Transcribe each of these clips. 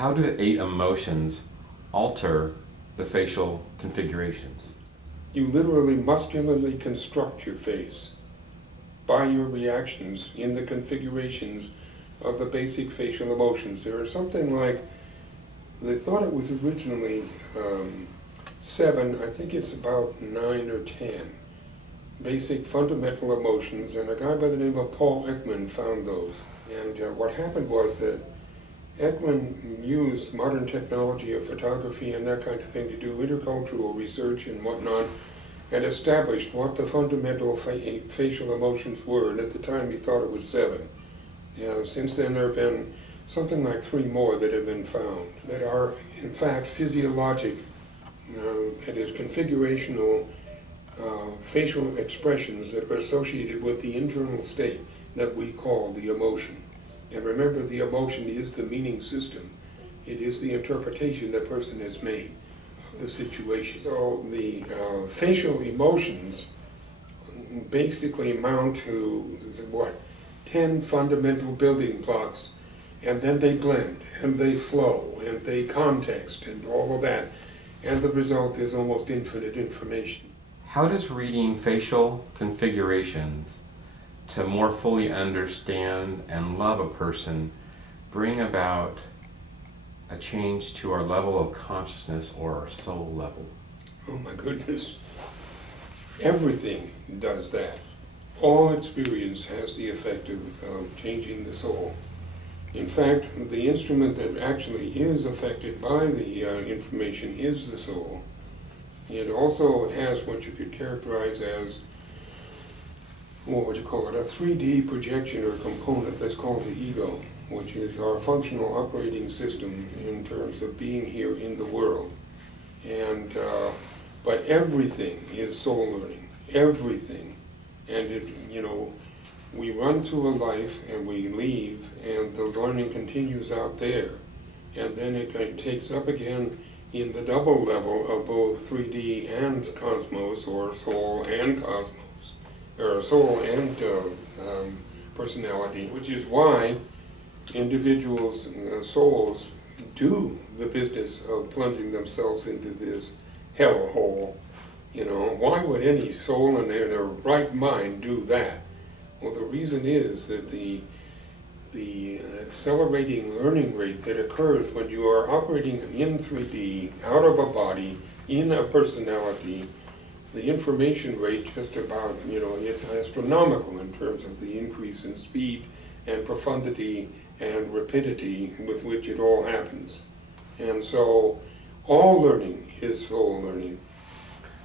How do the 8 emotions alter the facial configurations? You literally muscularly construct your face by your reactions in the configurations of the basic facial emotions. There are something like, they thought it was originally 7, I think it's about 9 or 10 basic fundamental emotions, and a guy by the name of Paul Ekman found those. And what happened was that Ekman used modern technology of photography and that kind of thing to do intercultural research and whatnot, and established what the fundamental facial emotions were, and at the time he thought it was 7. Since then there have been something like 3 more that have been found that are in fact physiologic, that is configurational facial expressions that are associated with the internal state that we call the emotion. And remember, the emotion is the meaning system. It is the interpretation that person has made of the situation. So the facial emotions basically amount to, what, 10 fundamental building blocks, and then they blend, and they flow, and they context, and all of that. And the result is almost infinite information. How does reading facial configurations to more fully understand and love a person bring about a change to our level of consciousness or our soul level? Oh my goodness. Everything does that. All experience has the effect of changing the soul. In fact, the instrument that actually is affected by the information is the soul. It also has what you could characterize as, what would you call it, a 3D projection or component that's called the ego, which is our functional operating system in terms of being here in the world. And but everything is soul learning, everything. And it, we run through a life and we leave, and the learning continues out there, and then it takes up again in the double level of both 3D and cosmos, or soul and cosmos, or soul and personality, which is why individuals' souls do the business of plunging themselves into this hellhole. Why would any soul in their right mind do that? Well, the reason is that the accelerating learning rate that occurs when you are operating in 3D, out of a body, in a personality, the information rate just about, is astronomical in terms of the increase in speed and profundity and rapidity with which it all happens. And so all learning is soul learning.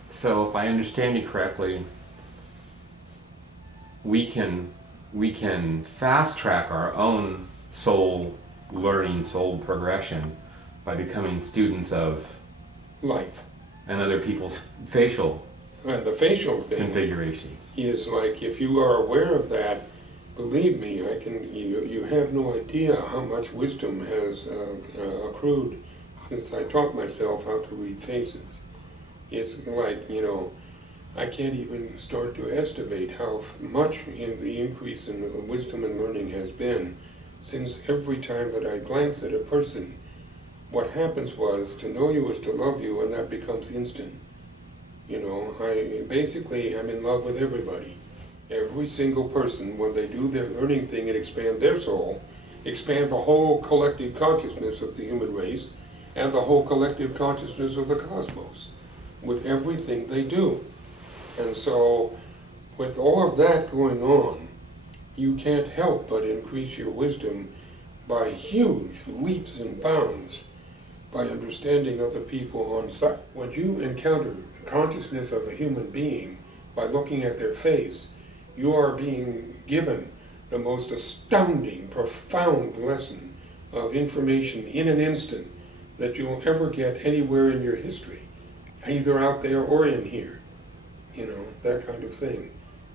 So if I understand you correctly, we can fast track our own soul learning, soul progression by becoming students of life and other people's facial and the facial thing configurations. Is like, if you are aware of that, believe me, you have no idea how much wisdom has accrued since I taught myself how to read faces. It's like, I can't even start to estimate how much in the increase in wisdom and learning has been, since every time that I glance at a person, what happens was, to know you is to love you, and that becomes instant. I'm in love with everybody. Every single person, when they do their learning thing and expand their soul, expand the whole collective consciousness of the human race, and the whole collective consciousness of the cosmos, with everything they do. And so, with all of that going on, you can't help but increase your wisdom by huge leaps and bounds by understanding other people on sight. When you encounter the consciousness of a human being by looking at their face, you are being given the most astounding, profound lesson of information in an instant that you'll ever get anywhere in your history, either out there or in here. That kind of thing.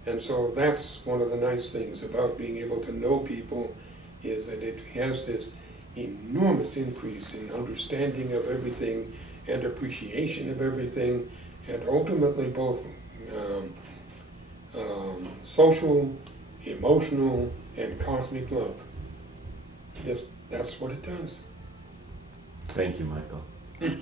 And so that's one of the nice things about being able to know people, is that it has this enormous increase in understanding of everything and appreciation of everything, and ultimately both social, emotional, and cosmic love. That's what it does. Thank you, Michael.